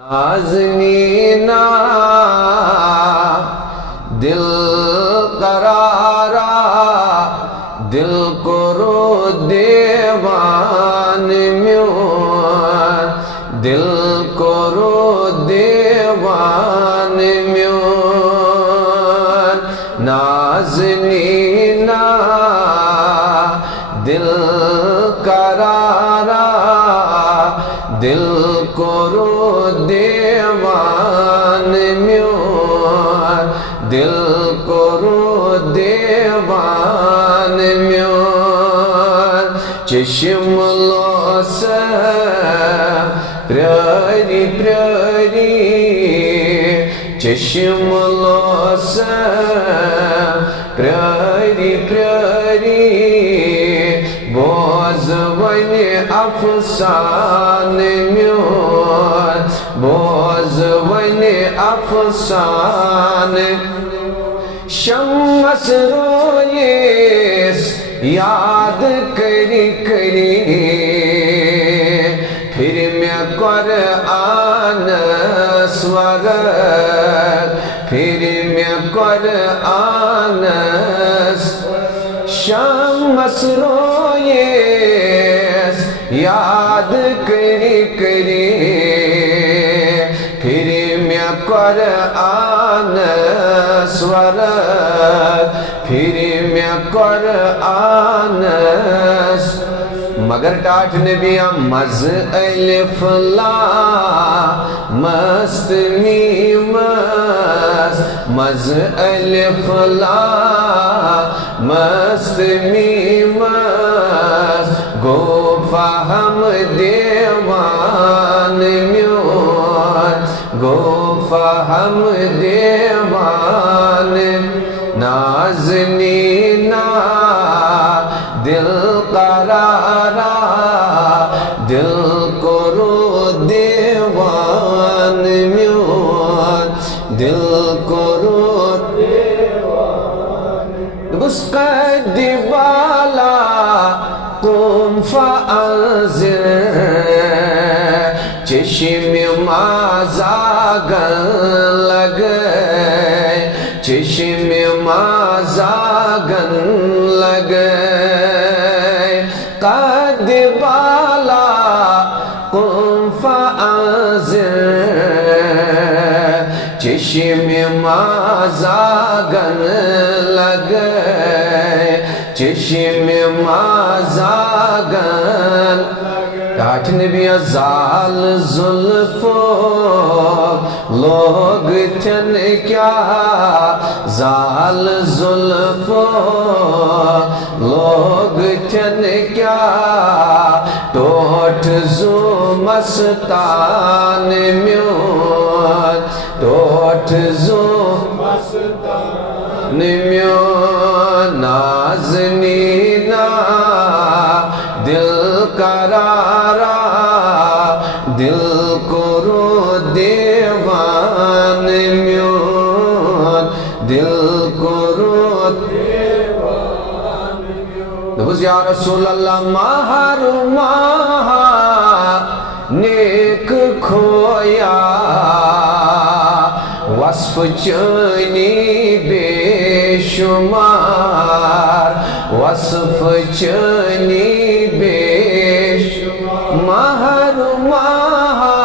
नाज़नीना दिल करारा दिल करो देवान म्योन दिल करो देवान म्योन नाज़नीना दिल करारा दिल करो देवान म्योन दिल करो देवान म्योन चश्मलोस प्यारी प्यारी चश्मलोस प्यारी प्यारी बोझ वने अफसान म्योन बोझ वने अफसान शम्स रोयेस याद करी करी फिर मैं कुरआन स्वर फिर मैं कुरआन शम्स रोयेस याद करी करी फिर मैं कुरआन स्वर फिर मैं कुरआन मगर टाठ नबिया मज अलिफ लाम मस्त मीम मज अलिफ लाम मस्त मीम गो फहम देवान म्योन गो फहम देवान नाज़नीना दिल करारा दिल करो देवान म्योन दिल करो देवान बुस्कदिबाला कुम फ़अज़िर चश्मे माज़ागन लगे चश्मे माज़ागन लगे कदिबाला कुम फ़अज़िर चश्मे माज़ागन लगे चश्मे माज़ागन टाठ नबिया जाल जुल्फो लोग थन क्या जाल जुल्फो लोग थन क्या टोठ जो मस्तान म्योन टोठ जो मस्तान म्योन नाज़नीना दिल करारा दिल करो देवान म्योन दिल करो देवान म्योन या रसूल अल्लाह महर महा नेक खोया वस्फ चनी बेशुमार वस्फ चनी महर महा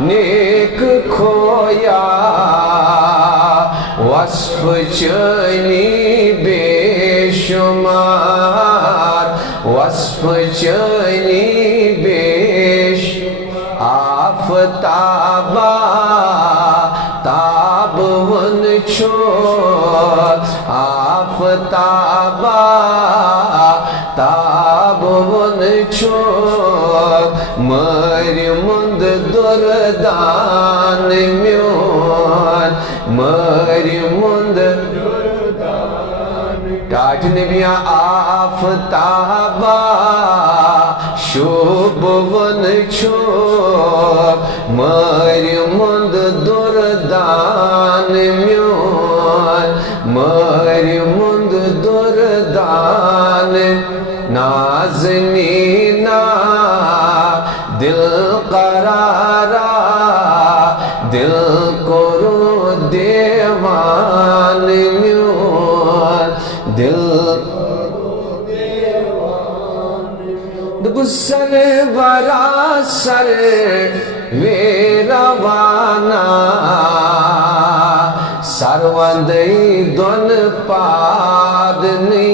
नेक खोया वस्फ चनी बेशुमार वस्फ चनी बेश आफताबा ताब वन छोड़ आफताबा ताब वन छोड़ मरि मुंद दुर्दान म्योन मरि मुंद टाठ नबिया आफताबा शुभ वन छोड़ मरि मुंद दुर्दान म्योन मरि मुंद दुर्दान नाज़नीना दिल करारा सरवरा सर वे रवाना सरवंदई दोन पादनी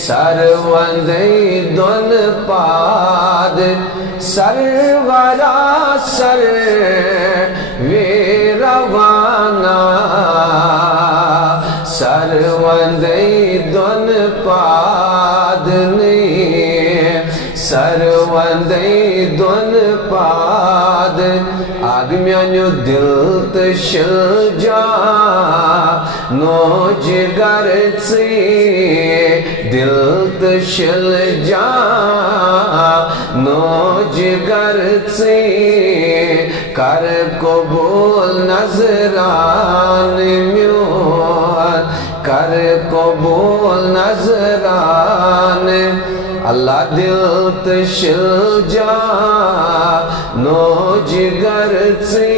सरवंदई दोन पाद सरवरा सर वे रवाना सरवंदई दोन पादनी सरवंदई दोन पाद आग म्यान्यो दिल तशल जा नो जिगर से दिल तशल जा नो जिगर से कर कबूल नजरान म्योर कर कबूल नजरान अल्लाह दिल तशल जा नो जिगर से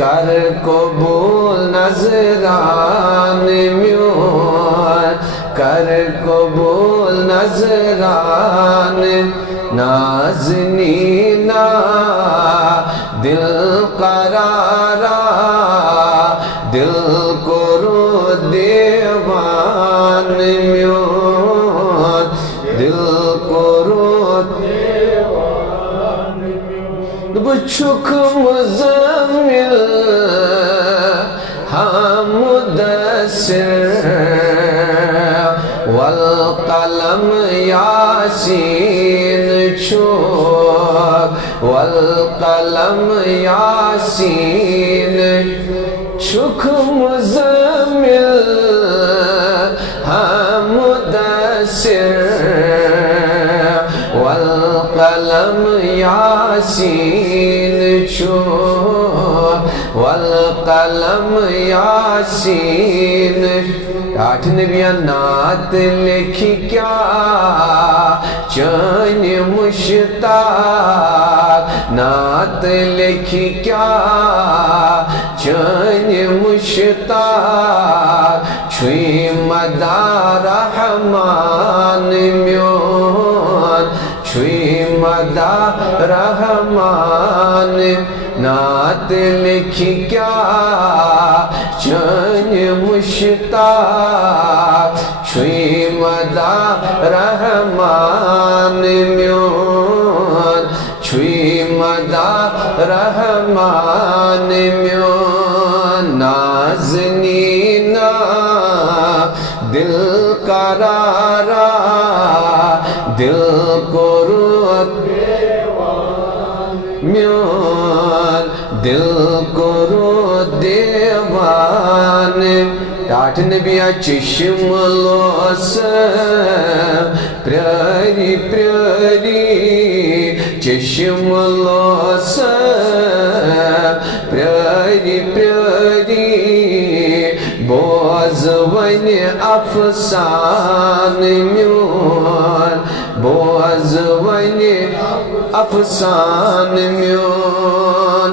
कर कबूल नजरान म्योर कर कबूल नजरान नाज़नीना दिल करारा दिल को रो देवान म्योर दिल को रो बुछुक मुज़म्मिल मुदस्सिर वल कलम यासीन छुक वल कलम यासीन छुक मुज़म्मिल मुदस्सिर वल कलम यासीन छुक वल कलम यासीन आठ नबिया नात लिखी क्या चैन मुश्ताक नात लिखी क्या चैन मुश्ताक छुई मदार रहमान म्योन छुई मदार रहमान नात लिखी क्या चैन मुश्ताक छुई मदा रहमान म्योन छुई मदा रहमान म्योन नाज़नीना दिल करारा दिल को रोक म्योन दिल को रो देवान टाट नबिया चश्म लोस प्यारी प्यारी चश्म लोस प्यारी प्यारी बोज वन अफसान म्योन बोज वन अफसान म्योन।